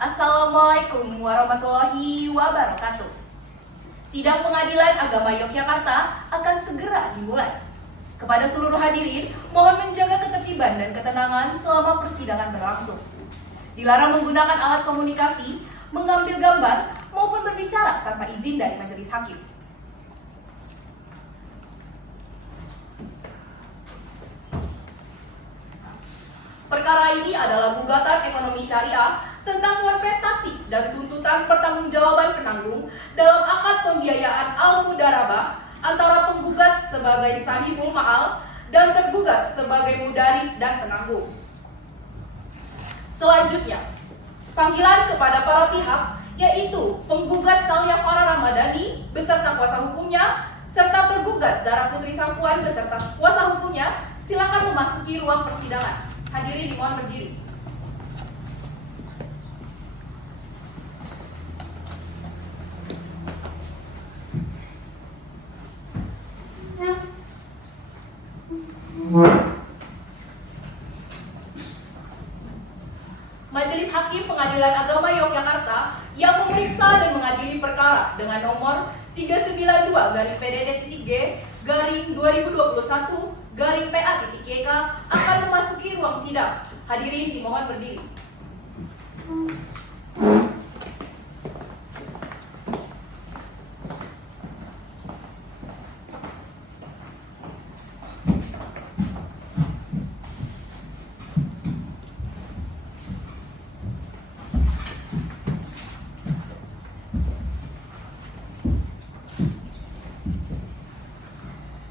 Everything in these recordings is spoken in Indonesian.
Assalamualaikum warahmatullahi wabarakatuh. Sidang Pengadilan Agama Yogyakarta akan segera dimulai. Kepada seluruh hadirin, mohon menjaga ketertiban dan ketenangan selama persidangan berlangsung. Dilarang menggunakan alat komunikasi, mengambil gambar, maupun berbicara tanpa izin dari majelis hakim. Perkara ini adalah gugatan ekonomi syariah tentang prestasi dan tuntutan pertanggungjawaban penanggung dalam akad pembiayaan al-mudarabah antara penggugat sebagai sahibul ma'al dan tergugat sebagai mudarib dan penanggung. Selanjutnya, panggilan kepada para pihak yaitu penggugat Calia Farah Ramadhani beserta kuasa hukumnya serta tergugat Zahra Putri Safwan beserta kuasa hukumnya silakan memasuki ruang persidangan. Hadirin dimohon berdiri. Majelis Hakim Pengadilan Agama Yogyakarta yang memeriksa dan mengadili perkara dengan nomor 392-PDD-2021-PA-YK akan memasuki ruang sidang. Hadirin dimohon berdiri.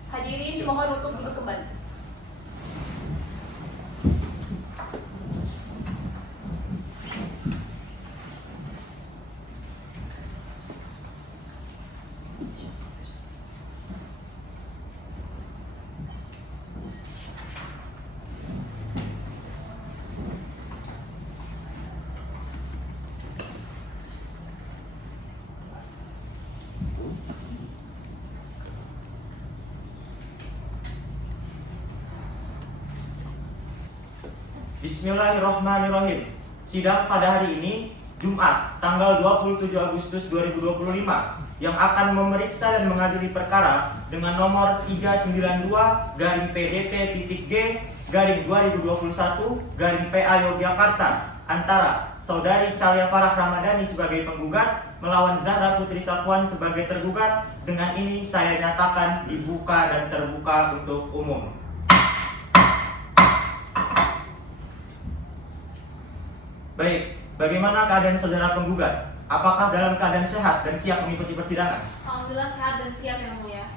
Hadirin dimohon untuk duduk kembali. Bismillahirrahmanirrahim. Sidang pada hari ini, Jumat, tanggal 27 Agustus 2025, yang akan memeriksa dan mengadili perkara dengan nomor 392-PDT-G-2021-PA Yogyakarta antara Saudari Calia Farah Ramadhani sebagai penggugat melawan Zahra Putri Safwan sebagai tergugat. Dengan ini saya nyatakan dibuka dan terbuka untuk umum. Baik, bagaimana keadaan saudara penggugat? Apakah dalam keadaan sehat dan siap mengikuti persidangan? Alhamdulillah sehat dan siap yang mulia.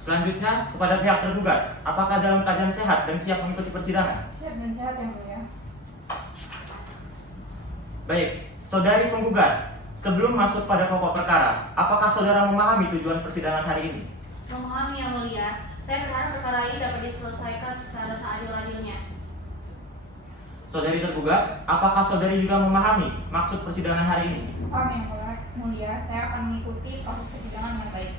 Selanjutnya, kepada pihak tergugat, apakah dalam keadaan sehat dan siap mengikuti persidangan? Siap dan sehat yang mulia. Baik, saudari penggugat, sebelum masuk pada pokok perkara, apakah saudara memahami tujuan persidangan hari ini? Memahami yang mulia, saya berharap perkara ini dapat diselesaikan secara seadil-adilnya. Saudari tergugat, apakah saudari juga memahami maksud persidangan hari ini? Paham yang mulia, saya akan mengikuti proses persidangan dengan baik.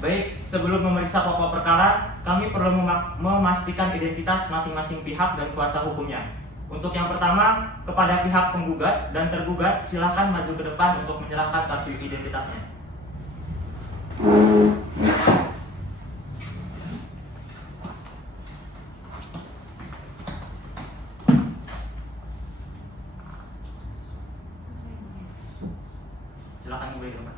Baik, sebelum memeriksa pokok perkara, kami perlu memastikan identitas masing-masing pihak dan kuasa hukumnya. Untuk yang pertama, kepada pihak penggugat dan tergugat, silakan maju ke depan untuk menyerahkan kartu identitasnya. Silakan kembali ke tempat.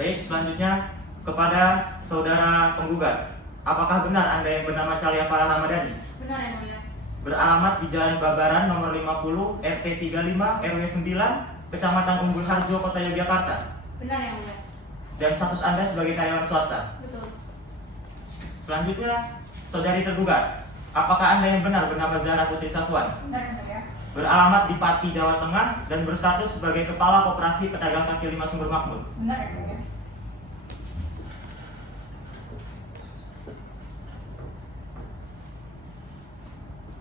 Baik, selanjutnya kepada saudara penggugat. Apakah benar Anda yang bernama Calia Farah Ramadhani? Benar yang mulia. Beralamat di Jalan Babaran nomor 50 RT 35 RW 9 Kecamatan Umbul Harjo, Kota Yogyakarta. Benar yang mulia. Dan status Anda sebagai karyawan swasta. Betul. Selanjutnya, saudari tergugat. Apakah Anda yang benar bernama Zahra Putri Safwan? Benar yang mulia. Beralamat di Pati, Jawa Tengah dan berstatus sebagai Kepala Koperasi Pedagang Kaki Lima Sumber Makmur. Benar yang mulia.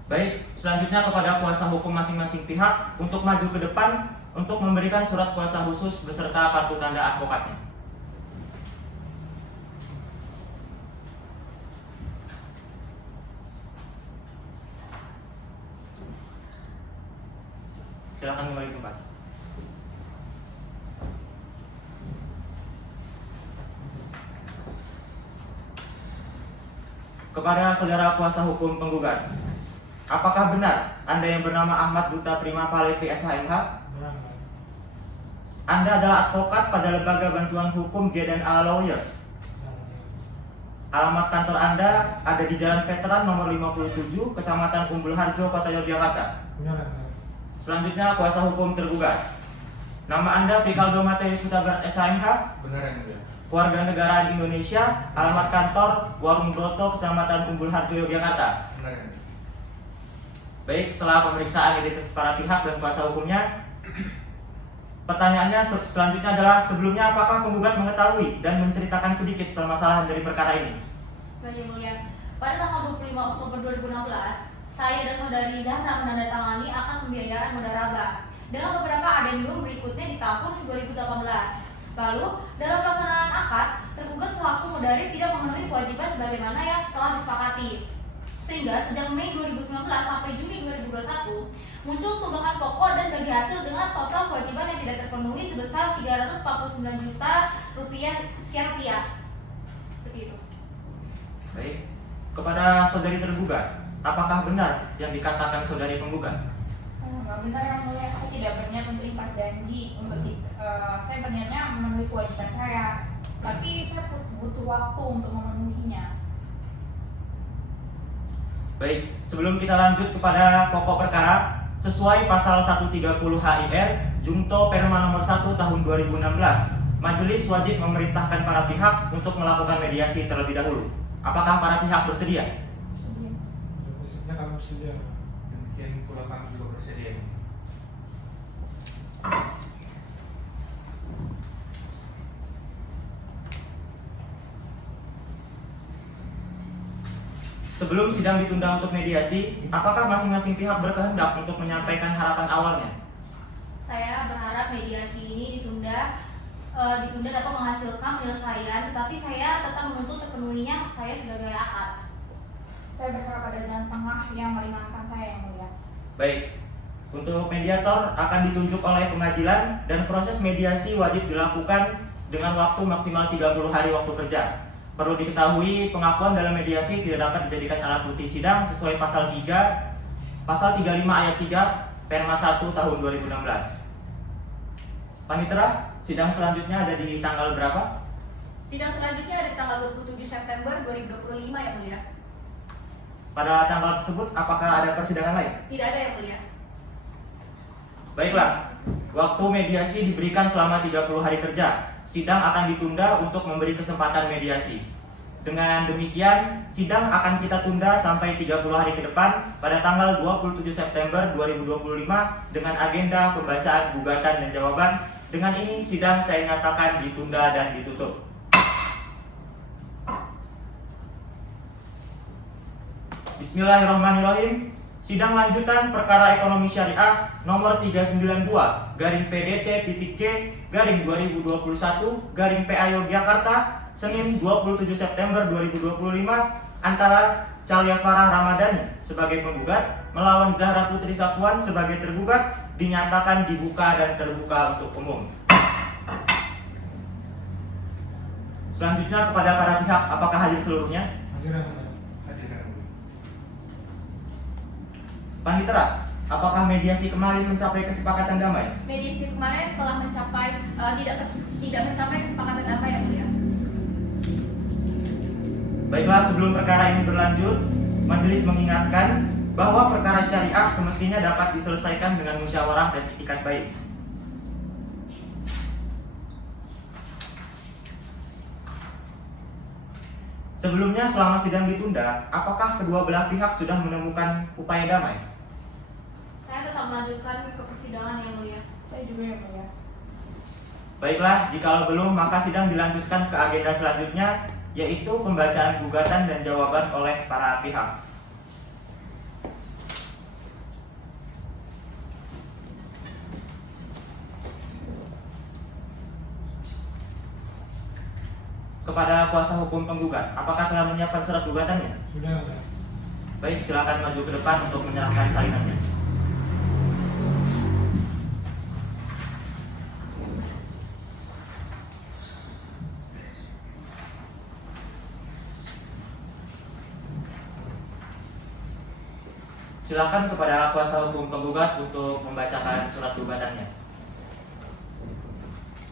Baik, selanjutnya kepada kuasa hukum masing-masing pihak untuk maju ke depan untuk memberikan surat kuasa khusus beserta kartu tanda advokatnya. Silakan kembali ke tempat. Kepada saudara kuasa hukum penggugat, apakah benar Anda yang bernama Ahmad Duta Prima Palevi SHMH? Anda adalah advokat pada Lembaga Bantuan Hukum G&A Lawyers. Alamat kantor Anda ada di Jalan Veteran nomor 57, Kecamatan Umbul Harjo, Kota Yogyakarta. Selanjutnya kuasa hukum tergugat. Nama Anda Rivaldo Mateus Hutabarat SHMH? Benar yang mulia. Warga negara Indonesia, alamat kantor Warung Broto, Kecamatan Umbul Harjo, Yogyakarta. Benar yang mulia. Baik, setelah pemeriksaan identitas para pihak dan kuasa hukumnya, pertanyaannya selanjutnya adalah sebelumnya apakah penggugat mengetahui dan menceritakan sedikit permasalahan dari perkara ini? Baik yang mulia, pada tanggal 25 Oktober 2016, saya dan saudari Zahra menandatangani akan pembiayaan Mudaraba dengan beberapa adendum berikutnya di tahun 2018. Lalu, dalam pelaksanaan akad, tergugat selaku mudari tidak memenuhi kewajiban sebagaimana yang telah disepakati. Sehingga sejak Mei 2019 sampai Juni 2021, muncul tunggakan pokok dan bagi hasil dengan total kewajiban yang tidak terpenuhi sebesar 349 juta rupiah sekian rupiah. Seperti itu. Baik, kepada saudari tergugat, apakah benar yang dikatakan saudari penggugat? Nggak benar yang mulia, saya tidak berniat untuk ikat janji untuk saya berniatnya memenuhi kewajiban saya, tapi saya butuh waktu untuk memenuhinya. Baik, sebelum kita lanjut kepada pokok perkara, sesuai pasal 130 HIR Jungto Perma nomor 1 tahun 2016, majelis wajib memerintahkan para pihak untuk melakukan mediasi terlebih dahulu. Apakah para pihak bersedia? Bersedia. Maksudnya kami bersedia. Demikian pula kami juga bersedia. Sebelum sidang ditunda untuk mediasi, apakah masing-masing pihak berkehendak untuk menyampaikan harapan awalnya? Saya berharap mediasi ini ditunda dapat menghasilkan penyelesaian, tetapi saya tetap menuntut terpenuhinya saya sebagai akad. Saya berharap ada jalan tengah yang meringankan saya yang mulia. Baik, untuk mediator akan ditunjuk oleh pengadilan dan proses mediasi wajib dilakukan dengan waktu maksimal 30 hari waktu kerja. Perlu diketahui, pengakuan dalam mediasi tidak dapat dijadikan alat bukti sidang sesuai pasal 35 ayat 3 Perma 1 tahun 2016. Panitera, sidang selanjutnya ada di tanggal berapa? Sidang selanjutnya ada di tanggal 27 September 2025 yang mulia. Pada tanggal tersebut, apakah ada persidangan lain? Tidak ada yang mulia. Baiklah, waktu mediasi diberikan selama 30 hari kerja. Sidang akan ditunda untuk memberi kesempatan mediasi. Dengan demikian, sidang akan kita tunda sampai 30 hari ke depan pada tanggal 27 September 2025 dengan agenda pembacaan gugatan dan jawaban. Dengan ini, sidang saya nyatakan ditunda dan ditutup. Bismillahirrahmanirrahim. Sidang lanjutan perkara ekonomi syariah nomor 392-PT-G-2021-PA Yogyakarta, Senin 27 September 2025 antara Calia Farah Ramadhani sebagai penggugat melawan Zahra Putri Safwan sebagai tergugat dinyatakan dibuka dan terbuka untuk umum. Selanjutnya kepada para pihak, apakah hadir seluruhnya? Hadiran. Panitera, apakah mediasi kemarin mencapai kesepakatan damai? Mediasi kemarin telah mencapai tidak mencapai kesepakatan damai yang mulia. Baiklah, sebelum perkara ini berlanjut, majelis mengingatkan bahwa perkara syariah semestinya dapat diselesaikan dengan musyawarah dan itikat baik. Sebelumnya, selama sidang ditunda, apakah kedua belah pihak sudah menemukan upaya damai? Saya tetap melanjutkan ke persidangan yang mulia. Saya juga yang mulia. Baiklah, jikalau belum, maka sidang dilanjutkan ke agenda selanjutnya, yaitu pembacaan gugatan dan jawaban oleh para pihak. kepada kuasa hukum penggugat, apakah telah menyiapkan surat gugatannya? Sudah ada. Baik, silakan maju ke depan untuk menyerahkan salinannya. Silakan kepada kuasa hukum penggugat untuk membacakan surat gugatannya.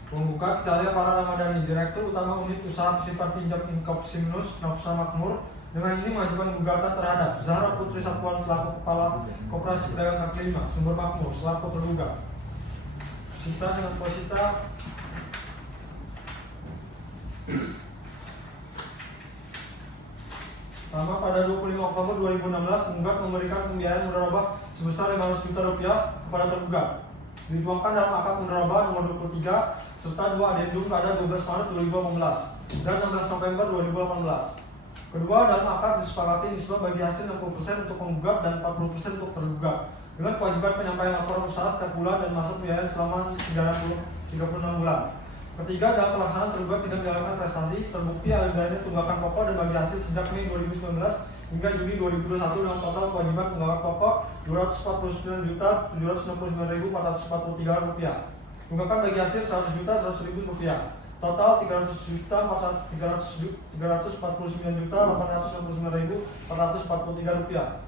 Penggugat Cahya Farah Ramadhani, Direktur Utama Unit Usaha Simpan Pinjam Inkop Simnus Nafsa Makmur, dengan ini mengajukan gugatan terhadap Zahra Putri Satuan selaku Kepala Koperasi Pedagang Kaki 5 Sumber Makmur selaku tergugat. Sita dengan posita pertama, pada 25 Oktober 2016, penggugat memberikan pembiayaan mudharabah sebesar 500 juta rupiah kepada tergugat. Dituangkan dalam akad mudharabah nomor 23 serta 2 adendum pada 12 Maret 2018 dan 16 November 2018. Kedua, dalam akad disepakati nisbah bagi hasil 60% untuk penggugat dan 40% untuk tergugat, dengan kewajiban penyampaian laporan usaha setiap bulan dan masa pembiayaan selama 36 bulan. Ketiga, dalam pelaksanaan tergugat tidak mendapatkan prestasi, terbukti adanya tunggakan pokok dan bagi hasil sejak Mei 2019 hingga Juni 2021 dengan total kewajiban tunggakan pokok Rp249.769.443 rupiah. Tunggakan bagi hasil Rp100.100.000 rupiah. Total Rp300.449.869.443 rupiah.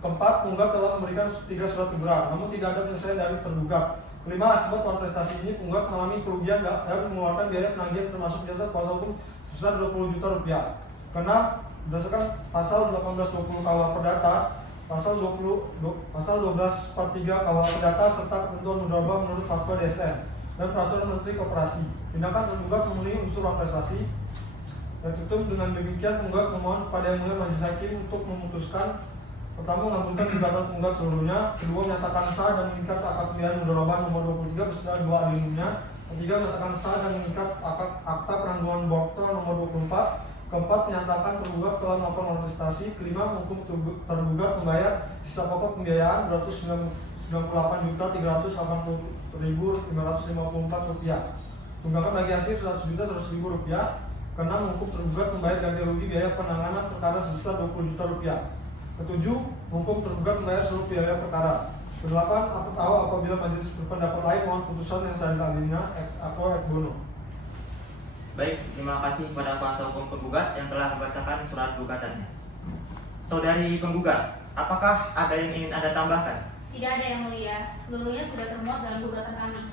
Keempat, penggugat telah memberikan 3 surat teguran, namun tidak ada penyelesaian dari tergugat. Kelima, akibat prestasi ini, penggugat mengalami kerugian dan mengeluarkan biaya penagihan termasuk jasa kuasa hukum sebesar Rp20 juta. Keenam, berdasarkan pasal 1820 KUH Perdata, pasal 1243 KUH Perdata serta ketentuan mudharabah menurut fatwa DSN dan peraturan Menteri Koperasi, tindakan tergugat memenuhi unsur prestasi. Dan tutup dengan demikian, penggugat memohon kepada Yang Mulia Majelis Hakim untuk memutuskan: pertama, mengabulkan gugatan penggugat seluruhnya. Kedua, menyatakan sah dan mengikat akad pembiayaan mudharabah nomor 23 beserta 2 adendumnya. Ketiga, menyatakan sah dan mengikat akta penangguhan borto nomor 24. Keempat, menyatakan tergugat telah melakukan prestasi. Kelima, menghukum tergugat membayar sisa pokok pembiayaan Rp298.380.554 rupiah. Tunggakan bagi hasil Rp100.100.000 rupiah. Keenam, menghukum tergugat membayar ganti rugi biaya penanganan perkara sebesar Rp20 juta. Ketujuh, menghukum tergugat membayar seluruh biaya perkara. Kedelapan, aku tahu apabila majelis berpendapat lain, mohon putusan yang saya dalilnya ex atau ex bono. Baik, terima kasih kepada kuasa hukum penggugat yang telah membacakan surat gugatannya. Saudari penggugat, apakah ada yang ingin Anda tambahkan? Tidak ada, Yang Mulia. Seluruhnya sudah termuat dalam gugatan kami.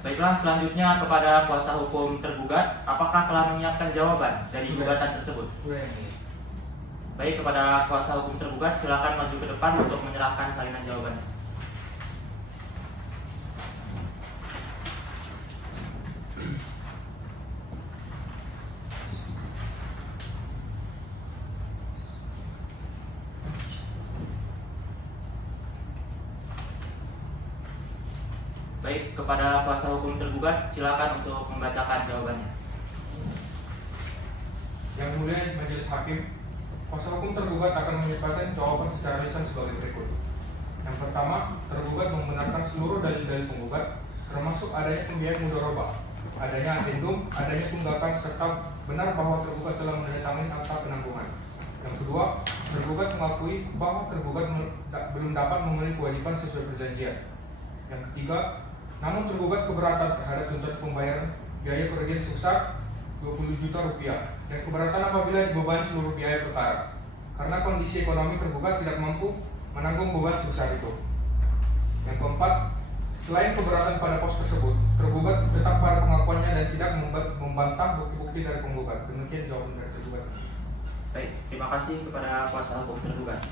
Baiklah, selanjutnya kepada kuasa hukum tergugat, apakah telah menyiapkan jawaban dari gugatan tersebut? Baik, kepada kuasa hukum tergugat, silakan maju ke depan untuk menyerahkan salinan jawabannya. Baik, kepada kuasa hukum tergugat, silakan untuk membacakan jawabannya. Yang Mulia Majelis Hakim, kuasa hukum tergugat akan menyampaikan jawaban secara lisan sebagai berikut. Yang pertama, tergugat membenarkan seluruh dalil-dalil penggugat, termasuk adanya pembiayaan mudharabah, adanya adendum, adanya tunggakan, serta benar bahwa tergugat telah menandatangani akta penangguhan. Yang kedua, tergugat mengakui bahwa tergugat belum dapat memenuhi kewajiban sesuai perjanjian. Yang ketiga, namun tergugat keberatan terhadap tuntutan pembayaran biaya kerugian sebesar Rp20 juta dan keberatan apabila dibebani seluruh biaya perkara karena kondisi ekonomi tergugat tidak mampu menanggung beban sebesar itu. Yang keempat, selain keberatan pada pos tersebut, tergugat tetap pada pengakuannya dan tidak membantah bukti-bukti dari penggugat. Demikian jawaban dari tergugat. Baik, terima kasih kepada kuasa hukum tergugat.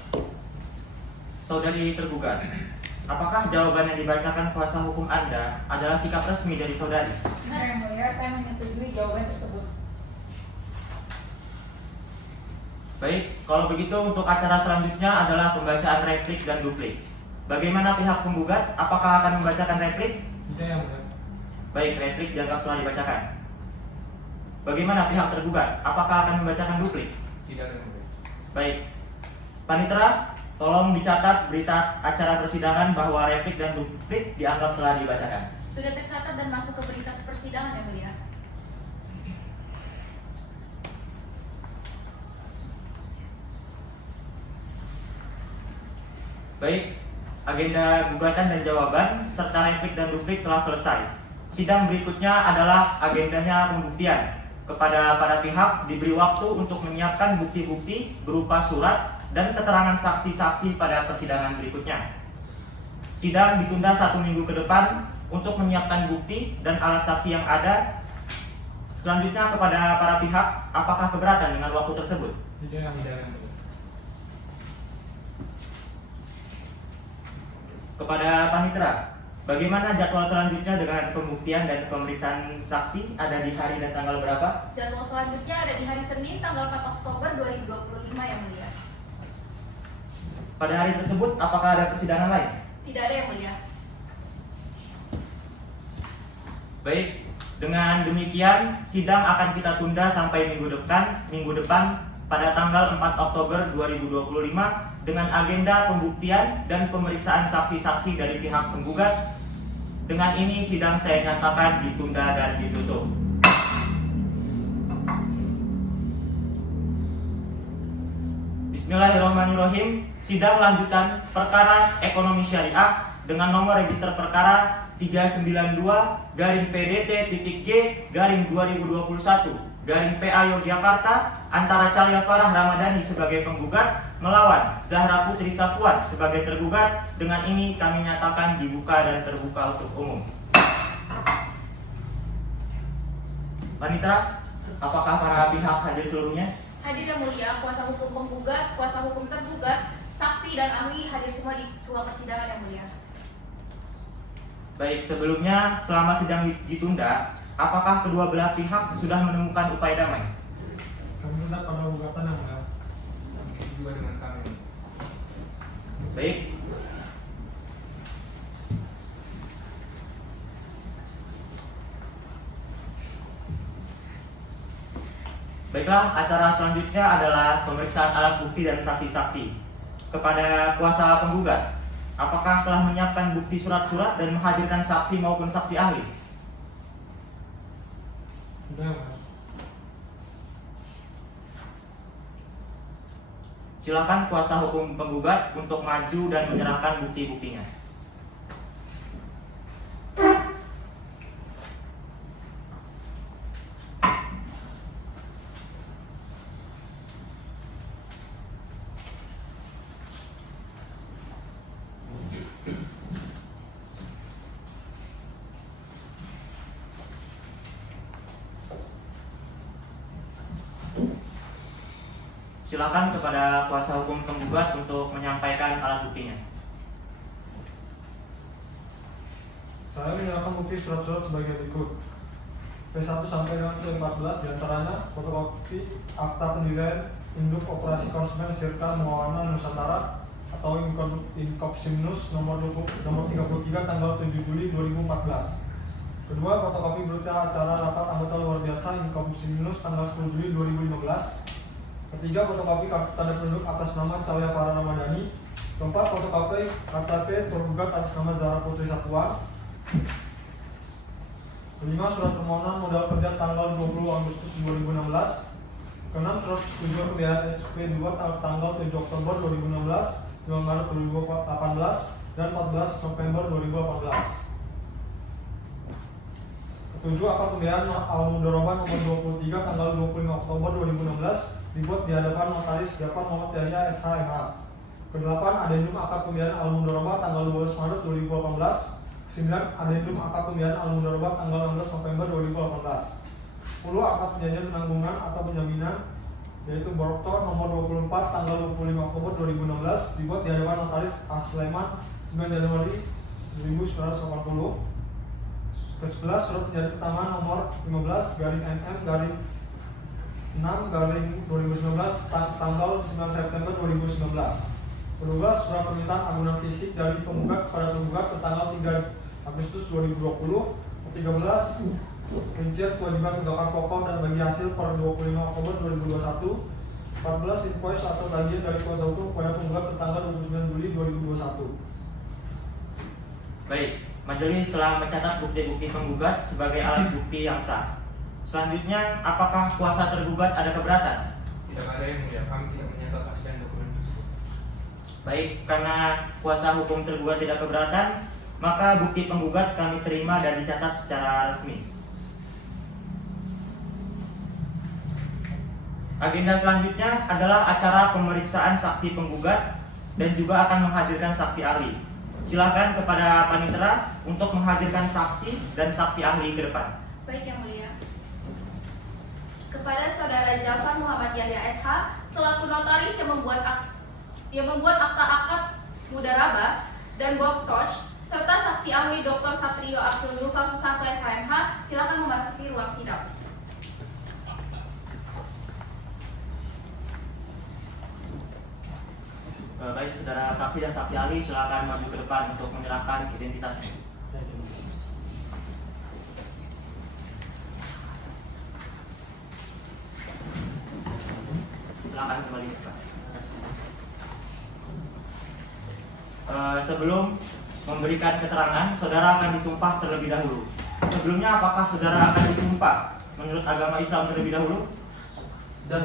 Saudari tergugat, apakah jawaban yang dibacakan kuasa hukum Anda adalah sikap resmi dari saudari? Benar, Yang Mulia, saya menyetujui jawaban tersebut. Baik, kalau begitu untuk acara selanjutnya adalah pembacaan replik dan duplik. Bagaimana pihak penggugat? Apakah akan membacakan replik? Tidak, Yang Mulia. Baik, replik dianggap telah dibacakan. Bagaimana pihak tergugat? Apakah akan membacakan duplik? Tidak, Yang Mulia. Baik, panitera, tolong dicatat berita acara persidangan bahwa replik dan duplik dianggap telah dibacakan. Sudah tercatat dan masuk ke berita persidangan, Yang Mulia. Baik, agenda gugatan dan jawaban serta replik dan duplik telah selesai. Sidang berikutnya adalah agendanya pembuktian. Kepada para pihak diberi waktu untuk menyiapkan bukti-bukti berupa surat dan keterangan saksi-saksi pada persidangan berikutnya. Sidang ditunda 1 minggu ke depan untuk menyiapkan bukti dan alat saksi yang ada. Selanjutnya kepada para pihak, apakah keberatan dengan waktu tersebut? Tidak. Kepada panitera, bagaimana jadwal selanjutnya dengan pembuktian dan pemeriksaan saksi? Ada di hari dan tanggal berapa? Jadwal selanjutnya ada di hari Senin tanggal 4 Oktober 2025 yang mulia. Pada hari tersebut, apakah ada persidangan lain? Tidak ada yang mulia. Baik, dengan demikian sidang akan kita tunda sampai minggu depan pada tanggal 4 Oktober 2025 dengan agenda pembuktian dan pemeriksaan saksi-saksi dari pihak penggugat. Dengan ini sidang saya nyatakan ditunda dan ditutup. Bismillahirrahmanirrahim. Sidang lanjutan perkara ekonomi syariah dengan nomor register perkara 392-PDT.G/2021 Yogyakarta antara Calia Farah Ramadhani sebagai penggugat melawan Zahra Putri Safwan sebagai tergugat. Dengan ini kami nyatakan dibuka dan terbuka untuk umum. Panitera, apakah para pihak hadir seluruhnya? Hadir yang mulia, kuasa hukum penggugat, kuasa hukum tergugat, saksi dan ahli hadir semua di ruang persidangan yang mulia. Baik, sebelumnya selama sidang ditunda, apakah kedua belah pihak sudah menemukan upaya damai? Kami tunda pada gugatan yang mulia. Begitu juga dengan kami. Baik. Baiklah, acara selanjutnya adalah pemeriksaan alat bukti dan saksi-saksi. Kepada kuasa penggugat, apakah telah menyiapkan bukti surat-surat dan menghadirkan saksi maupun saksi ahli? Sudah. Silakan kuasa hukum penggugat untuk maju dan menyerahkan bukti-buktinya. Silakan kepada kuasa hukum penggugat untuk menyampaikan alat buktinya. Saya menyerahkan bukti surat-surat sebagai berikut. P1 sampai dengan P14 diantaranya fotokopi akta pendirian Induk Operasi Konsumen Sirka Mawana Nusantara atau Inkopsimnus nomor 33 tanggal 7 Juli 2014. Kedua, fotokopi berita acara rapat anggota luar biasa Inkopsimnus tanggal 10 Juli 2015. Ketiga, fotokopi kartu tanda penduduk atas nama Calia Farah Ramadhani. Keempat, fotokopi KTP tergugat atas nama Zahra Putri Safwan. Kelima, surat permohonan modal kerja tanggal 20 Agustus 2016. Keenam, surat tujuan pembiayaan SP2 tanggal 7 Oktober 2016, 2 Maret 2018, dan 14 November 2018. Ketujuh, akad pembiayaan Al-Mudharabah nomor 23 tanggal 25 Oktober 2016 dibuat di hadapan notaris Jafar Muhammad Yahya SH.MA. Kedelapan, adendum akad pembiayaan Al-Mudharabah tanggal 12 Maret 2018. Kesembilan, adendum akad pembiayaan Al-Mudharabah tanggal 16 November 2018. 10, akad perjanjian penanggungan atau penjaminan yaitu Boroktor nomor 24 tanggal 25 Oktober 2016 dibuat di hadapan notaris A. Sulaiman 9 Januari 1980. Ke-11, surat perjanjian pertama nomor 15 garing NM garing 6 garing 2019 tanggal 9 September 2019. Ke-12, surat permintaan agunan fisik dari penggugat kepada tergugat tanggal 3 Agustus 2020. Ke-13, rincian kewajiban tunggakan pokok dan bagi hasil per 25 Oktober 2021. 14, invoice atau tagihan dari kuasa hukum kepada penggugat tanggal 29 Juli 2021. Baik, majelis telah mencatat bukti-bukti penggugat sebagai alat bukti yang sah. Selanjutnya, apakah kuasa tergugat ada keberatan? Tidak ada yang mulia, kami tidak menyangka kasihan dokumen tersebut. Baik, karena kuasa hukum tergugat tidak keberatan, maka bukti penggugat kami terima dan dicatat secara resmi. Agenda selanjutnya adalah acara pemeriksaan saksi penggugat dan juga akan menghadirkan saksi ahli. Silakan kepada panitera untuk menghadirkan saksi dan saksi ahli ke depan. Baik Yang Mulia. Kepada Saudara Jafar Muhammad Yahya SH selaku notaris yang membuat akta akad mudharabah dan boktoch serta saksi ahli Dr. Satrio Abdul Lufa Susanto SHMH, silakan memasuki ruang sidang. Baik, saudara saksi dan saksi ahli silakan maju ke depan untuk menyerahkan identitasnya. Silakan kembali ke depan. Sebelum memberikan keterangan, saudara akan disumpah terlebih dahulu. Sebelumnya, apakah saudara akan disumpah menurut agama Islam terlebih dahulu? Dan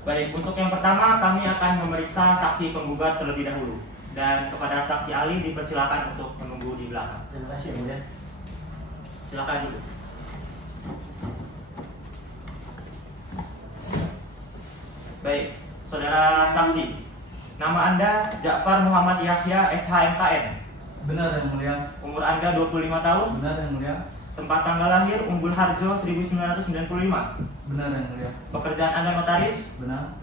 Baik, untuk yang pertama kami akan memeriksa saksi penggugat terlebih dahulu. Dan kepada saksi ahli dipersilakan untuk menunggu di belakang. terima kasih Yang Mulia. Silakan dulu. Baik, saudara saksi, nama Anda Ja'far Muhammad Yahya SHMKN. Benar Yang Mulia. Umur Anda 25 tahun. Benar Yang Mulia. Tempat tanggal lahir Umbul Harjo 1995. Benar Yang Mulia. Pekerjaan Anda notaris. Benar.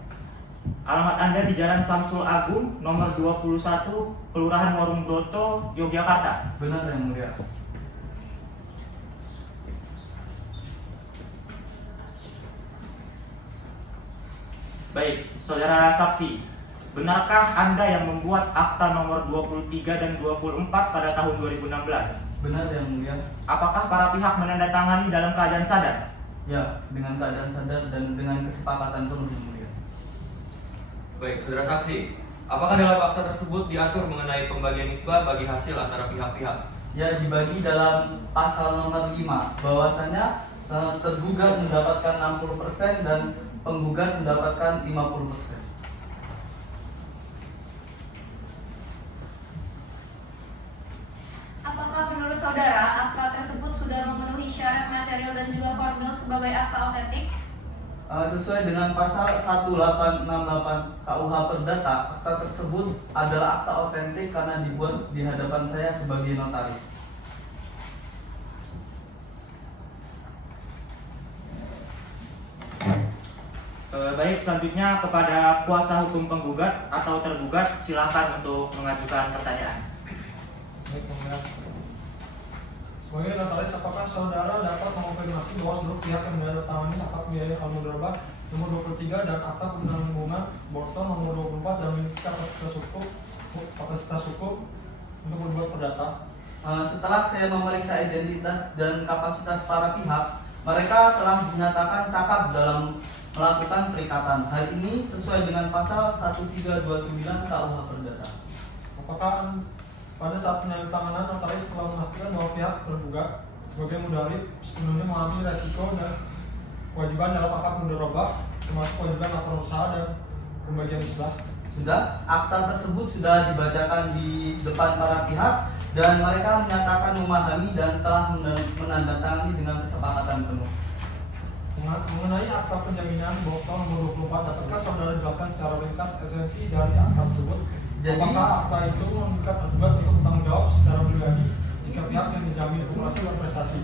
Alamat Anda di Jalan Samsul Agung nomor 21, Kelurahan Warung Broto, Yogyakarta. Benar Yang Mulia. Baik, saudara saksi, benarkah Anda yang membuat akta nomor 23 dan 24 pada tahun 2016? Benar Yang Mulia. Apakah para pihak menandatangani dalam keadaan sadar? Ya, dengan keadaan sadar dan dengan kesepakatan penuh Yang Mulia. Baik, saudara saksi, apakah dalam akta tersebut diatur mengenai pembagian nisbah bagi hasil antara pihak-pihak? Ya, dibagi dalam pasal nomor 5 bahwasanya tergugat mendapatkan 60% dan penggugat mendapatkan 50%. Apakah menurut saudara akta tersebut sudah memenuhi syarat material dan juga formil sebagai akta otentik? Sesuai dengan pasal 1868 KUH Perdata, akta tersebut adalah akta otentik karena dibuat di hadapan saya sebagai notaris. Baik, selanjutnya kepada kuasa hukum penggugat atau tergugat, silakan untuk mengajukan pertanyaan. Baik, Yang Mulia. Sebagai notaris, apakah saudara dapat mengonfirmasi bahwa seluruh pihak yang menandatangani akta pembiayaan al-mudharabah nomor 23 dan akta penanggungan borto nomor 24 dan memiliki kapasitas hukum untuk berbuat perdata? Setelah saya memeriksa identitas dan kapasitas para pihak, mereka telah dinyatakan cakap dalam melakukan perikatan. Hal ini sesuai dengan pasal 1329 KUH Perdata. Apakah pada saat penandatanganan notaris telah memastikan bahwa pihak tergugat sebagai mudharib sepenuhnya mengambil resiko dan kewajiban dalam akad mudharabah, termasuk kewajiban laporan usaha dan pembagian nisbah? Sudah, akta tersebut sudah dibacakan di depan para pihak dan mereka menyatakan memahami dan telah menandatangani dengan kesepakatan penuh. Mengenai akta penjaminan borto nomor 24, dapatkah saudara jelaskan secara ringkas esensi dari akta tersebut? Jadi, apakah akta itu mengikat tergugat untuk bertanggung jawab secara pribadi jika pihak yang menjamin akumulasi berprestasi?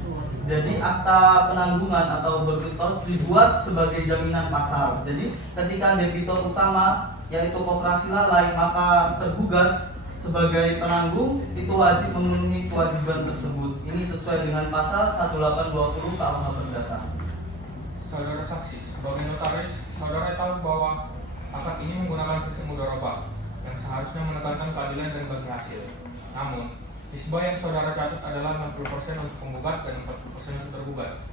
Jadi akta penanggungan atau debitor dibuat sebagai jaminan pasar. Jadi ketika debitor utama yaitu koperasi lalai, maka tergugat sebagai penanggung itu wajib memenuhi kewajiban tersebut. Ini sesuai dengan pasal 1820 KUH Perdata. Saudara saksi, sebagai notaris, saudara tahu bahwa akad ini menggunakan prinsip mudharabah yang seharusnya menekankan keadilan dan bagi hasil. Namun, nisbah yang saudara catat adalah 60% untuk penggugat dan 40% untuk tergugat.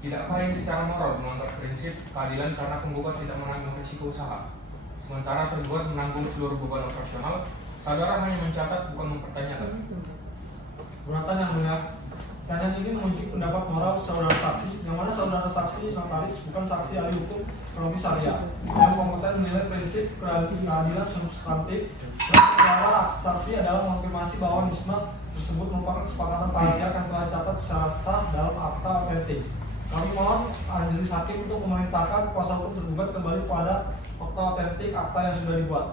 Tidakkah ini secara moral melanggar prinsip keadilan karena penggugat tidak menanggung risiko usaha, sementara tergugat menanggung seluruh beban operasional? Saudara hanya mencatat, bukan mempertanyakan. Keberatan Yang Mulia. Tanyaan ini menguji pendapat moral saudara saksi, yang mana saudara saksi notaris bukan saksi ahli hukum ekonomi syariah yang kompeten menilai prinsip keadilan substantif, dan saudara saksi adalah mengonfirmasi bahwa nisbah tersebut merupakan kesepakatan para pihak yang telah dicatat secara sah dalam akta autentik. Kami mohon majelis hakim untuk memerintahkan kuasa hukum tergugat kembali pada akta autentik akta yang sudah dibuat.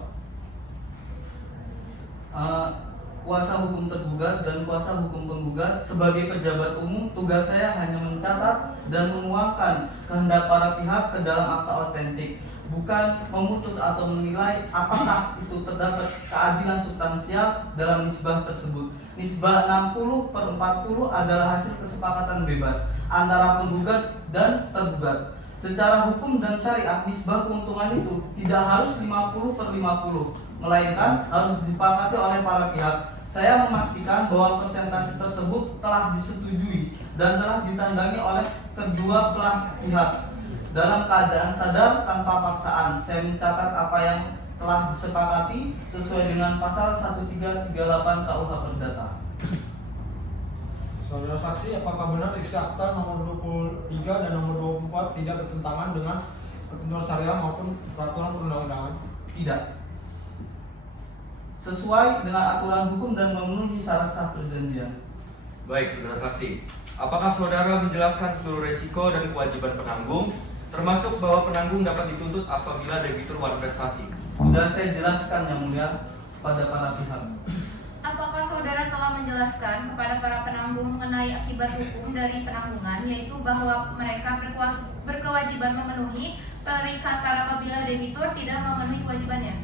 Kuasa hukum tergugat dan kuasa hukum penggugat sebagai pejabat umum, tugas saya hanya mencatat dan menuangkan kehendak para pihak ke dalam akta autentik, bukan memutus atau menilai apakah itu terdapat keadilan substansial dalam nisbah tersebut. Nisbah 60/40 adalah hasil kesepakatan bebas antara penggugat dan tergugat. Secara hukum dan syariat, nisbah keuntungan itu tidak harus 50/50, melainkan harus disepakati oleh para pihak. Saya memastikan bahwa persentase tersebut telah disetujui dan telah ditandangi oleh kedua belah pihak. Dalam keadaan sadar tanpa paksaan, saya mencatat apa yang telah disepakati sesuai dengan pasal 1338 KUH Perdata. Saudara saksi, apakah benar isi akta nomor 23 dan nomor 24 tidak bertentangan dengan ketentuan syariah maupun peraturan perundang-undangan? Tidak. Sesuai dengan aturan hukum dan memenuhi syarat sah perjanjian. Baik, saudara saksi. Apakah saudara menjelaskan seluruh resiko dan kewajiban penanggung, termasuk bahwa penanggung dapat dituntut apabila debitur wan prestasi? Sudah saya jelaskan yang mulia pada para pihak. Apakah saudara telah menjelaskan kepada para penanggung mengenai akibat hukum dari penanggungan, yaitu bahwa mereka berkewajiban memenuhi perikatan apabila debitur tidak memenuhi kewajibannya?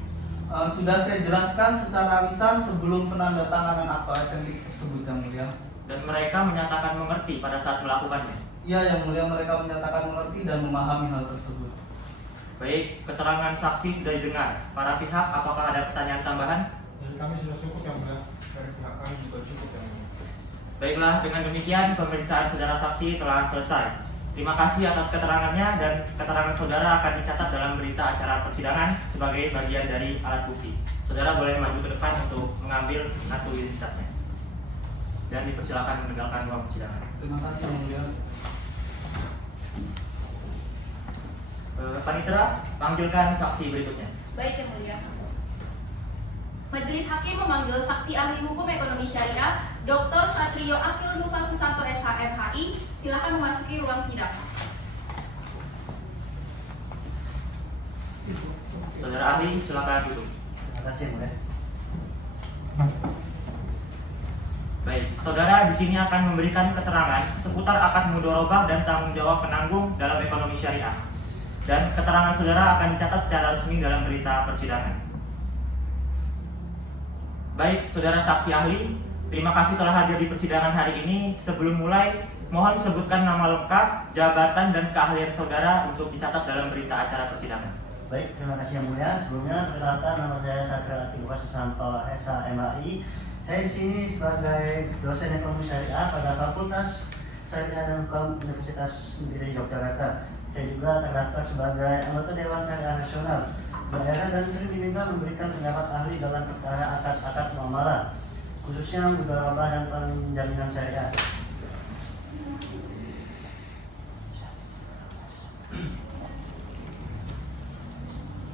Sudah saya jelaskan secara lisan sebelum penandatanganan akta autentik tersebut yang mulia. Dan mereka menyatakan mengerti pada saat melakukannya. Iya yang mulia, mereka menyatakan mengerti dan memahami hal tersebut. Baik, keterangan saksi sudah didengar. Para pihak, apakah ada pertanyaan tambahan? Dari kami sudah cukup yang mulia. Dari pihak kami juga cukup yang mulia. Baiklah, dengan demikian pemeriksaan saudara saksi telah selesai. Terima kasih atas keterangannya, dan keterangan saudara akan dicatat dalam berita acara persidangan sebagai bagian dari alat bukti. Saudara boleh maju ke depan untuk mengambil kartu identitasnya. Dan dipersilakan meninggalkan ruang persidangan. Terima kasih yang mulia. Panitera, panggilkan saksi berikutnya. Baik yang mulia. Majelis Hakim memanggil saksi ahli hukum ekonomi syariah Dr. Satrio Akil Nufa Susanto SHMHI. Silakan memasuki ruang sidang. Saudara ahli, silakan duduk. Terima kasih, Mulia. Baik, saudara di sini akan memberikan keterangan seputar akad mudharabah dan tanggung jawab penanggung dalam ekonomi syariah. Dan keterangan saudara akan dicatat secara resmi dalam berita persidangan. Baik, saudara saksi ahli, terima kasih telah hadir di persidangan hari ini. Sebelum mulai, mohon sebutkan nama lengkap, jabatan, dan keahlian saudara untuk dicatat dalam berita acara persidangan. Baik, terima kasih yang mulia. Sebelumnya perkenalkan, nama saya Satrio Akil Nufa Susanto SHMHI. Saya di sini sebagai dosen ekonomi syariah pada Fakultas Syariah dan Hukum Universitas Negeri Yogyakarta. Saya juga terdaftar sebagai anggota Dewan Syariah Nasional daerah dan sering diminta memberikan pendapat ahli dalam perkara akad muamalah, khususnya mudharabah dan penjaminan syariah.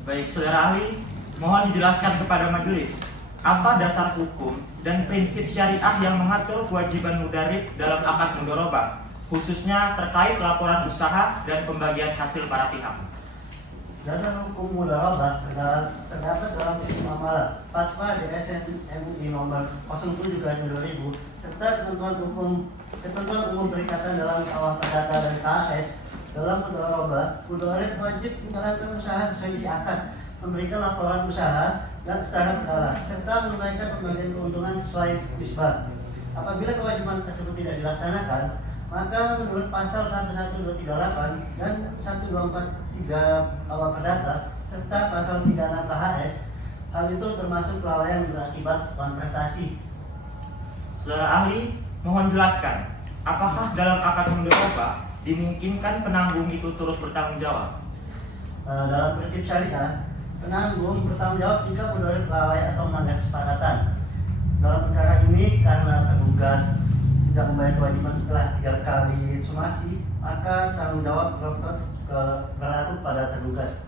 Baik, saudara ahli, mohon dijelaskan kepada majelis apa dasar hukum dan prinsip syariah yang mengatur kewajiban mudarib dalam akad mudharabah, khususnya terkait laporan usaha dan pembagian hasil para pihak. Dasar hukum mudharabah terdapat dalam prinsip muamalah Fatwa DSN MUI nomor 07/2000 serta ketentuan umum perikatan dalam KUH Perdata dan KAS. Dalam mudharabah, mudarib wajib menjalankan usaha sesuai isi akad, memberikan laporan usaha dan secara berkala, serta menunaikan pembagian keuntungan sesuai nisbah. Apabila kewajiban tersebut tidak dilaksanakan, maka menurut pasal 11238 dan 1243 KUH Perdata serta pasal 36 KHS, hal itu termasuk kelalaian berakibat wan prestasi. Saudara ahli, mohon jelaskan, apakah dalam akad mudharabah dimungkinkan penanggung itu turut bertanggung jawab? Dalam prinsip syariah, penanggung bertanggung jawab jika mudarib lalai atau melanggar kesepakatan. Dalam perkara ini karena tergugat tidak membayar kewajiban setelah 3 kali somasi, maka tanggung jawab berlaku pada tergugat.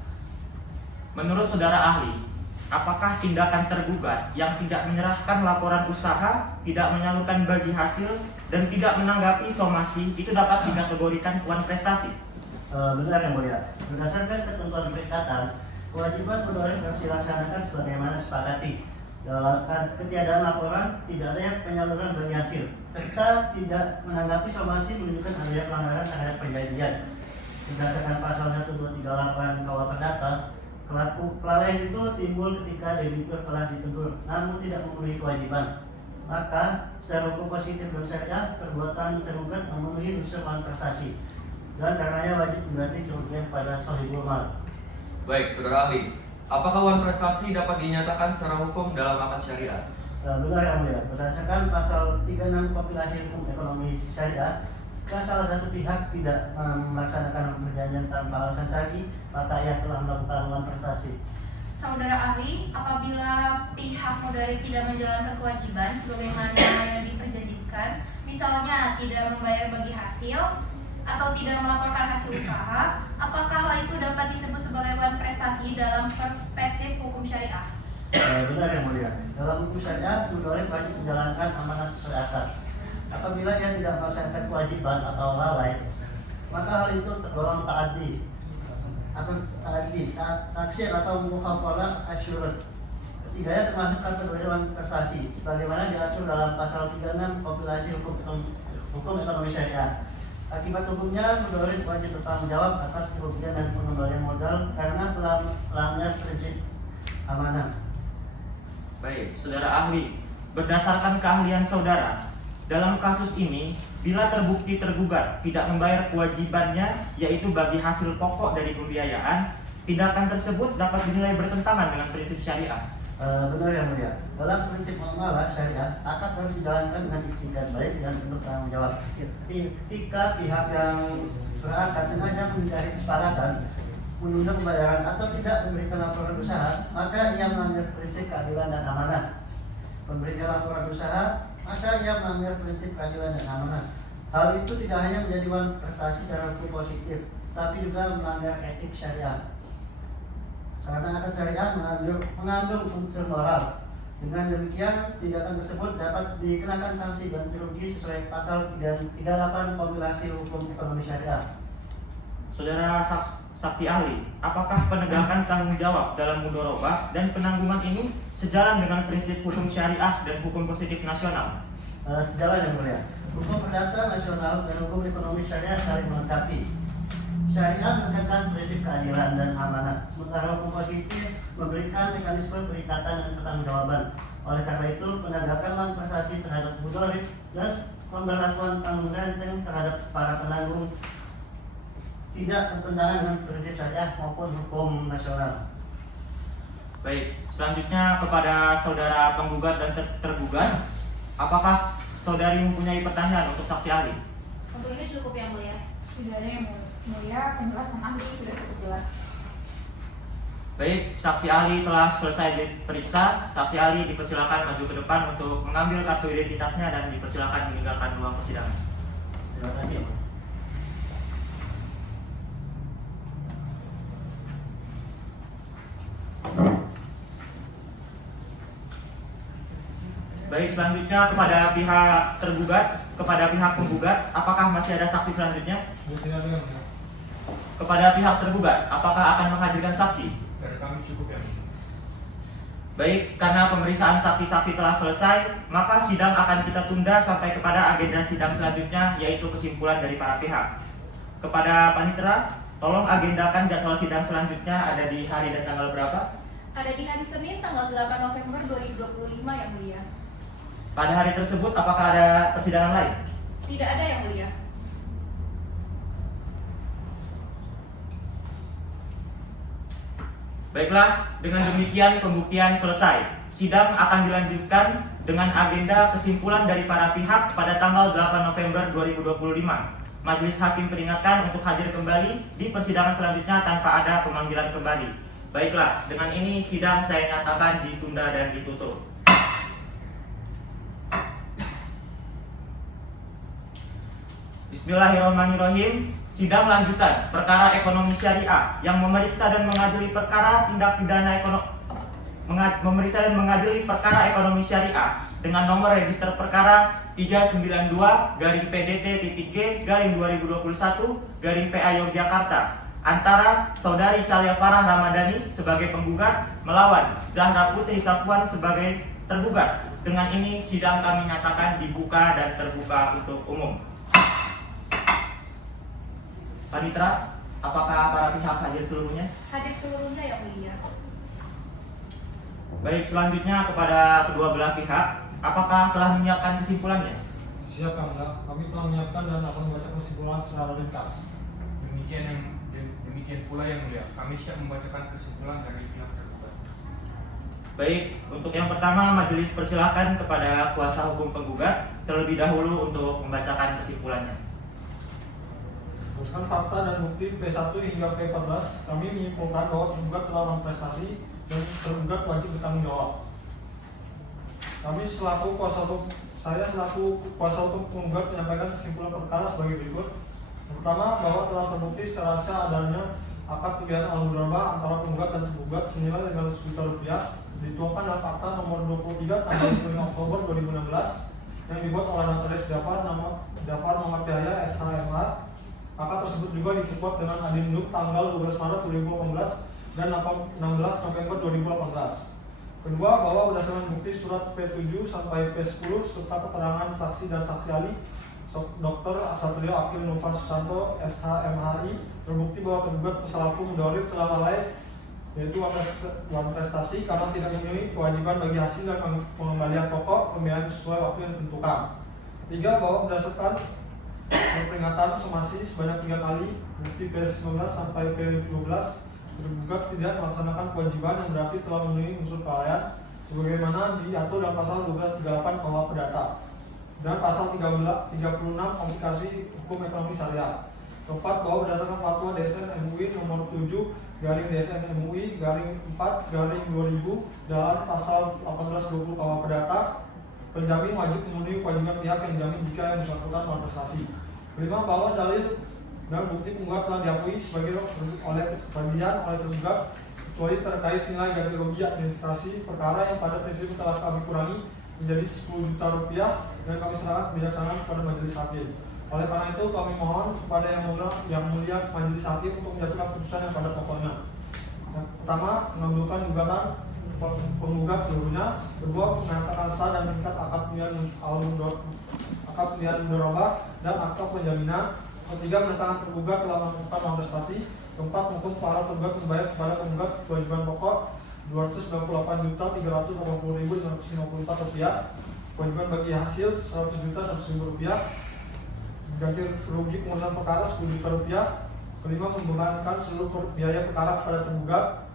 Menurut saudara ahli, apakah tindakan tergugat yang tidak menyerahkan laporan usaha, tidak menyalurkan bagi hasil, dan tidak menanggapi somasi itu dapat dikategorikan wan prestasi? Benar yang mulia. Berdasarkan ketentuan perikatan, kewajiban pegawai harus dilaksanakan sebagaimana disepakati. Dalam ketiadaan laporan, tidak ada penyaluran bagi hasil, serta tidak menanggapi somasi menunjukkan adanya pelanggaran terhadap perjanjian. Berdasarkan pasal 1238 KUH Perdata, kelalaian itu timbul ketika debitur telah ditegur namun tidak memenuhi kewajiban. Maka secara hukum positif dan syariah, perbuatan tergugat memenuhi unsur malversasi dan karenanya wajib mengganti kerugian pada sahibul mal. Baik, saudara ahli. Apakah wan prestasi dapat dinyatakan secara hukum dalam akad syariah? Benar yang mulia. Berdasarkan pasal 36 kompilasi hukum ekonomi syariah, jika salah satu pihak tidak melaksanakan perjanjian tanpa alasan syar'i, maka ia telah melakukan wan prestasi. Saudara ahli, apabila pihak mudarib tidak menjalankan kewajiban sebagaimana yang diperjanjikan, misalnya tidak membayar bagi hasil atau tidak melaporkan hasil usaha, apakah hal itu dapat disebut sebagai wan prestasi dalam perspektif hukum syariah? Benar yang mulia. Dalam hukum syariah, mudarib wajib menjalankan amanah sesuai akad. Apabila ia tidak melaksanakan kewajiban atau lalai, maka hal itu tergolong ta'addi, taksir atau mukhafalah assurance. Ketiganya termasuk kategori wan prestasi, sebagaimana diatur dalam pasal 36 kompilasi hukum ekonomi syariah. Akibat hukumnya, mudarib wajib bertanggung jawab atas kerugian dan pengembalian modal karena telah melanggar prinsip amanah. Baik, saudara ahli, berdasarkan keahlian saudara, dalam kasus ini, bila terbukti tergugat tidak membayar kewajibannya, yaitu bagi hasil pokok dari pembiayaan, tindakan tersebut dapat dinilai bertentangan dengan prinsip syariah. Benar yang mulia. Dalam prinsip muamalah syariah, akad harus dijalankan dengan istiqad baik dan penuh tanggung jawab. Ketika pihak yang berakad sengaja menghindari kesepakatan, menunda pembayaran atau tidak memberikan laporan usaha, maka ia melanggar prinsip keadilan dan amanah. Memberikan laporan usaha, maka ia melanggar prinsip keadilan dan amanah. Hal itu tidak hanya menjadi wan prestasi secara hukum positif, tapi juga melanggar etik syariah. Karena akad syariah mengandung unsur moral. Dengan demikian, tindakan tersebut dapat dikenakan sanksi ganti rugi sesuai pasal 38 kompilasi hukum ekonomi syariah. Saudara saksi ahli, apakah penegakan tanggung jawab dalam mudharabah dan penanggungan ini sejalan dengan prinsip hukum syariah dan hukum positif nasional? Sejalan yang mulia. Hukum perdata nasional dan hukum ekonomi syariah saling melengkapi. Syariah menekankan prinsip keadilan dan amanah, sementara hukum positif memberikan mekanisme perikatan dan pertanggungjawaban. Oleh karena itu, penegakan wan prestasi terhadap mudharib dan pemberlakuan tanggung renteng terhadap para penanggung tidak bertentangan dengan prinsip syariah maupun hukum nasional. Baik, selanjutnya kepada saudara penggugat dan tergugat, apakah saudari mempunyai pertanyaan untuk saksi ahli? Untuk ini cukup yang mulia. Tidak ada yang mulia, penjelasan ahli sudah cukup jelas. Baik, saksi ahli telah selesai diperiksa. Saksi ahli dipersilakan maju ke depan untuk mengambil kartu identitasnya dan dipersilakan meninggalkan ruang persidangan. Terima kasih. Baik, selanjutnya kepada pihak tergugat, kepada pihak penggugat, apakah masih ada saksi selanjutnya? Sudah tidak ada yang mulia. Kepada pihak tergugat, apakah akan menghadirkan saksi? Dari kami cukup ya. Baik, karena pemeriksaan saksi-saksi telah selesai, maka sidang akan kita tunda sampai kepada agenda sidang selanjutnya, yaitu kesimpulan dari para pihak. Kepada panitera, tolong agendakan jadwal sidang selanjutnya ada di hari dan tanggal berapa? Ada di hari Senin tanggal 8 November 2025 yang mulia. Pada hari tersebut, apakah ada persidangan lain? Tidak ada yang mulia. Baiklah, dengan demikian pembuktian selesai. Sidang akan dilanjutkan dengan agenda kesimpulan dari para pihak pada tanggal 8 November 2025. Majelis Hakim peringatkan untuk hadir kembali di persidangan selanjutnya tanpa ada pemanggilan kembali. Baiklah, dengan ini sidang saya nyatakan ditunda dan ditutup. Bismillahirrahmanirrahim. Sidang lanjutan perkara ekonomi syariah yang memeriksa dan mengadili perkara tindak pidana memeriksa dan mengadili perkara ekonomi syariah dengan nomor register perkara 392-PDT-G-2021-PA Yogyakarta antara Saudari Calia Farah Ramadhani sebagai penggugat melawan Zahra Putri Safwan sebagai tergugat. Dengan ini sidang kami nyatakan dibuka dan terbuka untuk umum. Panitra, apakah para pihak hadir seluruhnya? Hadir seluruhnya yang mulia. Baik, selanjutnya kepada kedua belah pihak, apakah telah menyiapkan kesimpulannya? Siap Yang Mulia, kami telah menyiapkan dan akan membaca kesimpulan secara ringkas. Demikian pula yang mulia, kami siap membacakan kesimpulan dari pihak tergugat. Baik, untuk yang pertama majelis persilakan kepada kuasa hukum penggugat terlebih dahulu untuk membacakan kesimpulannya. Berdasarkan fakta dan bukti P1 hingga P14, kami menyimpulkan bahwa tergugat telah memprestasi dan tergugat wajib bertanggung jawab. Saya selaku kuasa hukum penggugat menyampaikan kesimpulan perkara sebagai berikut. Yang pertama, bahwa telah terbukti secara sah adanya akad pembiayaan al-mudharabah antara penggugat dan tergugat senilai 500 juta rupiah dituangkan dalam fakta nomor 23 tanggal 25 Oktober 2016 yang dibuat oleh Notaris Dafar Muhammad Yahya SHMH. Akad tersebut juga diperkuat dengan adendum tanggal 12 Maret 2018 dan 16 November 2018. Kedua, bahwa berdasarkan bukti surat P7 sampai P10 serta keterangan saksi dan saksi ahli Dr. Satrio Akil Nova Susanto SHMHI terbukti bahwa tergugat terselaku mendorif telah lalai yaitu uang prestasi karena tidak memenuhi kewajiban bagi hasil dan pengembalian pokok pembiayaan sesuai waktu yang ditentukan. Tiga, bahwa berdasarkan peringatan somasi sebanyak 3 kali bukti P19 sampai P12 tergugat tidak melaksanakan kewajiban yang berarti telah memenuhi unsur kelalaian sebagaimana diatur dalam pasal 1238 KUH Perdata dan pasal 36 Komplikasi Hukum Ekonomi Syariah. Keempat, bahwa berdasarkan fatwa DSN MUI nomor 7/DSN MUI /4/2000 dalam pasal 1820 KUH Perdata, penjamin wajib memenuhi kewajiban pihak yang dijamin jika yang bersangkutan malprestasi. Kelima, bahwa dalil dan bukti penggugat telah diakui sebagai oleh tergugat kecuali terkait nilai ganti rugi administrasi perkara yang pada prinsip telah kami kurangi menjadi 10 juta rupiah dan kami serahkan kebijaksanaan kepada majelis hakim. Oleh karena itu kami mohon kepada yang mulia majelis hakim untuk menjatuhkan putusan yang pada pokoknya. Yang pertama, mengabulkan gugatan penggugat seluruhnya. Kedua, menyatakan sah dan mengikat akad pembiayaan mudharabah dan akta penjaminan. Ketiga, menyatakan tergugat telah melakukan malprestasi. Keempat, menghukum para tergugat membayar kepada penggugat kewajiban pokok Rp298.380.554 rupiah, kewajiban bagi hasil Rp100.100.000, ganti rugi pengurusan perkara Rp10 juta. Kelima, membebankan seluruh biaya perkara kepada tergugat.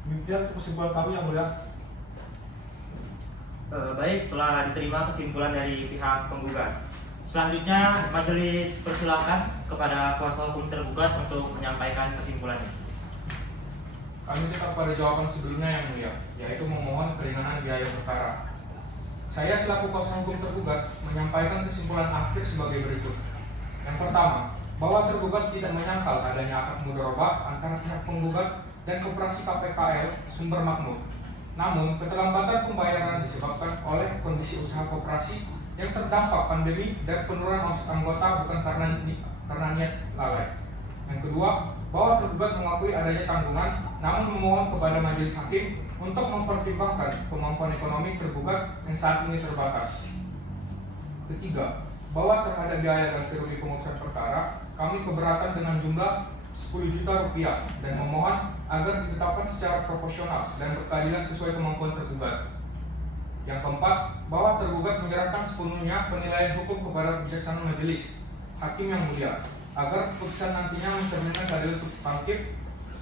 Demikian kesimpulan kami yang mulia. Baik, telah diterima kesimpulan dari pihak penggugat. Selanjutnya majelis persilakan kepada kuasa hukum tergugat untuk menyampaikan kesimpulannya. Kami tetap pada jawaban sebelumnya yang mulia, yaitu memohon keringanan biaya perkara. Saya selaku kuasa hukum tergugat menyampaikan kesimpulan akhir sebagai berikut. Yang pertama, bahwa tergugat tidak menyangkal adanya akad mudharabah antara pihak penggugat dan Koperasi KPKL Sumber Makmur. Namun, keterlambatan pembayaran disebabkan oleh kondisi usaha koperasi yang terdampak pandemi dan penurunan omset anggota bukan karena niat lalai. Yang kedua, bahwa tergugat mengakui adanya tanggungan, namun memohon kepada majelis hakim untuk mempertimbangkan kemampuan ekonomi tergugat yang saat ini terbatas. Ketiga, bahwa terhadap biaya ganti rugi pengurusan perkara, kami keberatan dengan jumlah Rp10 juta dan memohon agar ditetapkan secara proporsional dan berkeadilan sesuai kemampuan tergugat. Yang keempat, bahwa tergugat menyerahkan sepenuhnya penilaian hukum kepada kebijaksanaan majelis hakim yang mulia agar keputusan nantinya mencerminkan keadilan substantif,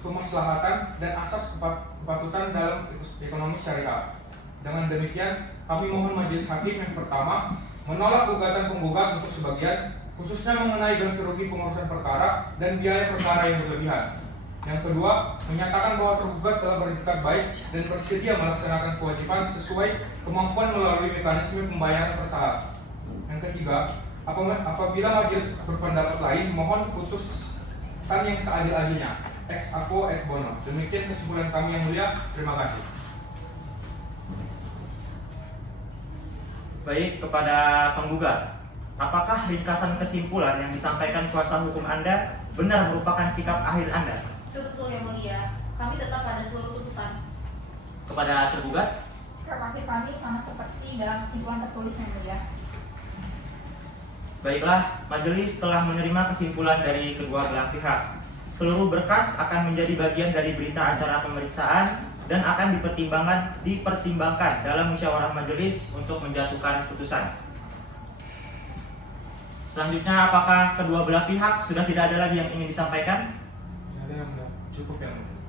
kemaslahatan, dan asas kepatutan dalam ekonomi syariah. Dengan demikian, kami mohon majelis hakim yang pertama menolak gugatan penggugat untuk sebagian, khususnya mengenai ganti rugi pengurusan perkara dan biaya perkara yang berlebihan. Yang kedua, menyatakan bahwa tergugat telah beretikat baik dan bersedia melaksanakan kewajiban sesuai kemampuan melalui mekanisme pembayaran bertahap. Yang ketiga, Apabila majelis berpendapat lain, mohon putusan yang seadil-adilnya. Ex aequo et bono. Demikian kesimpulan kami yang mulia. Terima kasih. Baik, kepada penggugat, apakah ringkasan kesimpulan yang disampaikan kuasa hukum Anda benar merupakan sikap akhir Anda? Itu betul yang mulia. Kami tetap pada seluruh tuntutan. Kepada tergugat, Sikap akhir kami sama seperti dalam kesimpulan tertulis yang mulia. baiklah, majelis telah menerima kesimpulan dari kedua belah pihak. Seluruh berkas akan menjadi bagian dari berita acara pemeriksaan dan akan dipertimbangkan dalam musyawarah majelis untuk menjatuhkan putusan. Selanjutnya, apakah kedua belah pihak sudah tidak ada lagi yang ingin disampaikan? Ada yang mulia. Cukup yang mulia.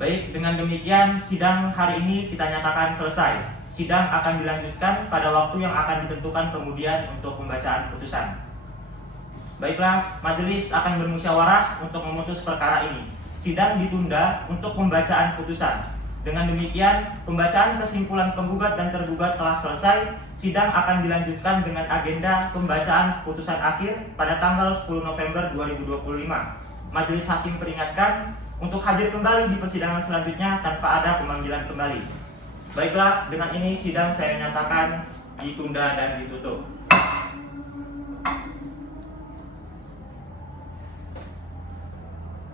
Baik, dengan demikian sidang hari ini kita nyatakan selesai. Sidang akan dilanjutkan pada waktu yang akan ditentukan kemudian untuk pembacaan putusan. Baiklah, majelis akan bermusyawarah untuk memutus perkara ini. Sidang ditunda untuk pembacaan putusan. Dengan demikian, pembacaan kesimpulan penggugat dan tergugat telah selesai. Sidang akan dilanjutkan dengan agenda pembacaan putusan akhir pada tanggal 10 November 2025. Majelis hakim peringatkan untuk hadir kembali di persidangan selanjutnya tanpa ada pemanggilan kembali. Baiklah, dengan ini sidang saya nyatakan ditunda dan ditutup.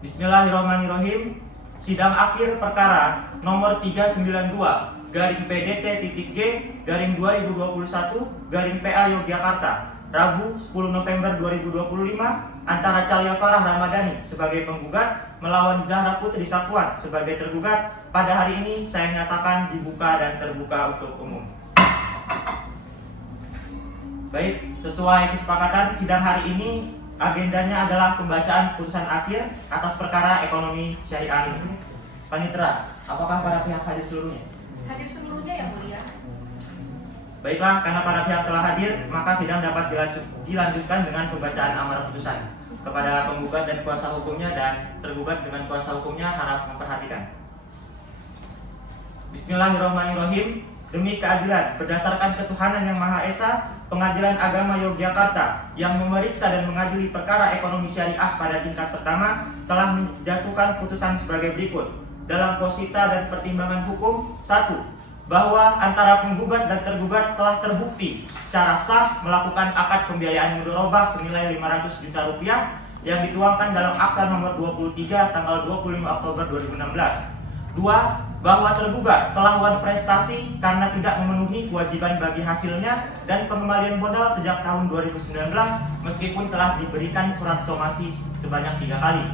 Bismillahirrahmanirrahim. Sidang akhir perkara nomor 392-P-DT-G-2021-PA Yogyakarta, Rabu 10 November 2025 antara Calia Farah Ramadhani sebagai penggugat melawan Zahra Putri Safwan sebagai tergugat pada hari ini saya nyatakan dibuka dan terbuka untuk umum. Baik, sesuai kesepakatan sidang hari ini agendanya adalah pembacaan putusan akhir atas perkara ekonomi syariah ini. Panitera, apakah para pihak hadir seluruhnya? Hadir seluruhnya yang mulia. Baiklah, karena para pihak telah hadir, maka sidang dapat dilanjutkan dengan pembacaan amar putusan. Kepada penggugat dan kuasa hukumnya dan tergugat dengan kuasa hukumnya harap memperhatikan. Bismillahirrahmanirrahim. Demi keadilan berdasarkan ketuhanan yang Maha Esa, Pengadilan Agama Yogyakarta yang memeriksa dan mengadili perkara ekonomi syariah pada tingkat pertama telah menjatuhkan putusan sebagai berikut. Dalam posita dan pertimbangan hukum, 1. Bahwa antara penggugat dan tergugat telah terbukti secara sah melakukan akad pembiayaan mudharabah senilai 500 juta rupiah yang dituangkan dalam Akta nomor 23 tanggal 25 Oktober 2016. 2. Bahwa tergugat telah wan prestasi karena tidak memenuhi kewajiban bagi hasilnya dan pengembalian modal sejak tahun 2019 meskipun telah diberikan surat somasi sebanyak 3 kali.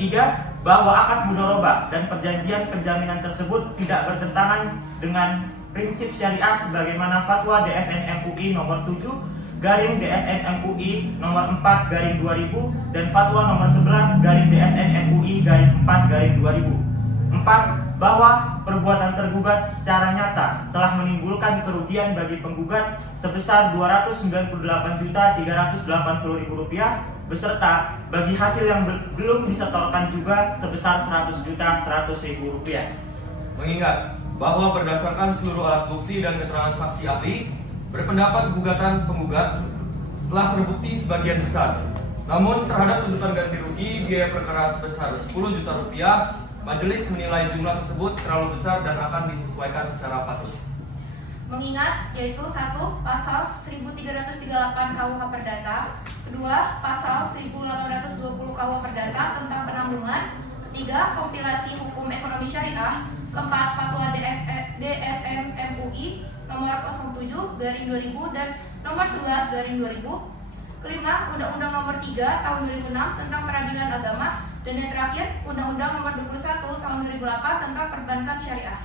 3. Bahwa akad mudharabah dan perjanjian penjaminan tersebut tidak bertentangan dengan prinsip syariah sebagaimana fatwa DSN MUI nomor 7/DSN MUI nomor 4/2000 dan fatwa nomor 11/DSN MUI 4/2000. 4. Bahwa perbuatan tergugat secara nyata telah menimbulkan kerugian bagi penggugat sebesar Rp298.380.000 beserta bagi hasil yang belum disetorkan juga sebesar Rp100.100.000. Mengingat bahwa berdasarkan seluruh alat bukti dan keterangan saksi ahli, berpendapat gugatan penggugat telah terbukti sebagian besar. Namun terhadap tuntutan ganti rugi biaya perkara sebesar Rp10 juta, majelis menilai jumlah tersebut terlalu besar dan akan disesuaikan secara patut. Mengingat yaitu 1. Pasal 1338 KUH Perdata, 2. Pasal 1820 KUH Perdata tentang penanggungan, 3. Kompilasi hukum ekonomi syariah, 4. Fatwa DSN MUI nomor 07/2000 dan nomor 11/2000, 5. Undang-Undang nomor 3 tahun 2006 tentang peradilan agama, dan yang terakhir Undang-Undang nomor 21 tahun 2008 tentang perbankan syariah.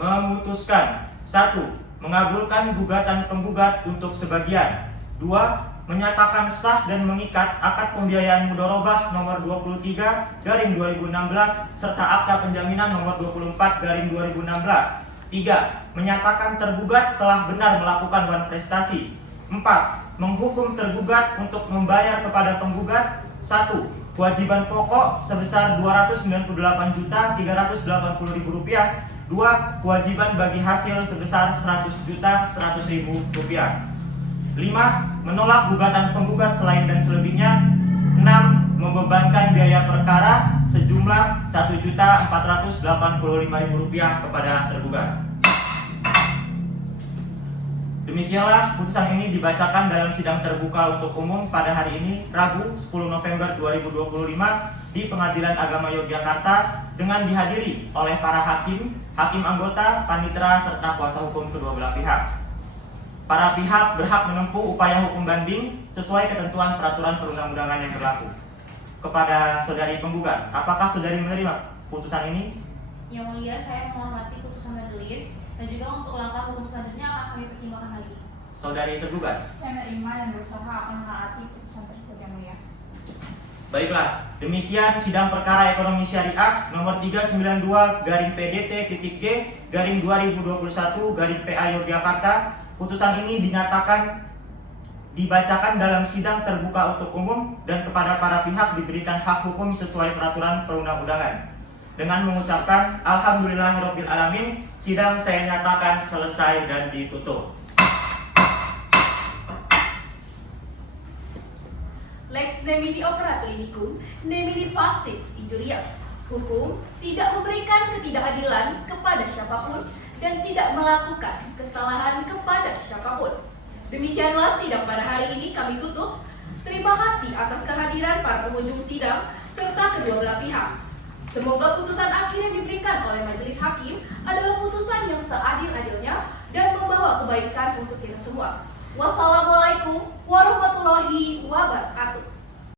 Memutuskan 1. Mengabulkan gugatan penggugat untuk sebagian. 2. Menyatakan sah dan mengikat akad pembiayaan mudharabah nomor 23/2016 serta akta penjaminan nomor 24/2016. 3. Menyatakan tergugat telah benar melakukan wan prestasi. 4. Menghukum tergugat untuk membayar kepada penggugat 1. Kewajiban pokok sebesar Rp298.380.000. 2. Kewajiban bagi hasil sebesar Rp100.100.000. 5. Menolak gugatan penggugat selain dan selebihnya. 6. Membebankan biaya perkara sejumlah Rp1.485.000 kepada tergugat. Demikianlah putusan ini dibacakan dalam sidang terbuka untuk umum pada hari ini, Rabu 10 November 2025 di Pengadilan Agama Yogyakarta dengan dihadiri oleh para hakim, hakim anggota, panitera, serta kuasa hukum kedua belah pihak. Para pihak berhak menempuh upaya hukum banding sesuai ketentuan peraturan perundang-undangan yang berlaku. Kepada saudari penggugat, apakah saudari menerima putusan ini? Yang mulia, saya menghormati putusan majelis dan juga untuk langkah hukum selanjutnya akan kami pertimbangkan lagi. Saudari tergugat. Saya menerima dan berusaha akan menaati putusan tersebut yang mulia. Baiklah, demikian sidang perkara ekonomi syariah nomor 392-PT-G-2021-PA Yogyakarta. Putusan ini dibacakan dalam sidang terbuka untuk umum dan kepada para pihak diberikan hak hukum sesuai peraturan perundang-undangan. Dengan mengucapkan Alhamdulillahirabbil alamin, sidang saya nyatakan selesai dan ditutup. Lex nemini operatoricum, nemini facit injuria. Hukum tidak memberikan ketidakadilan kepada siapapun dan tidak melakukan kesalahan kepada siapapun. Demikianlah sidang pada hari ini kami tutup. Terima kasih atas kehadiran para pengunjung sidang serta kedua belah pihak. Semoga putusan akhir yang diberikan oleh majelis hakim adalah putusan yang seadil-adilnya dan membawa kebaikan untuk kita semua. Wassalamualaikum warahmatullahi wabarakatuh.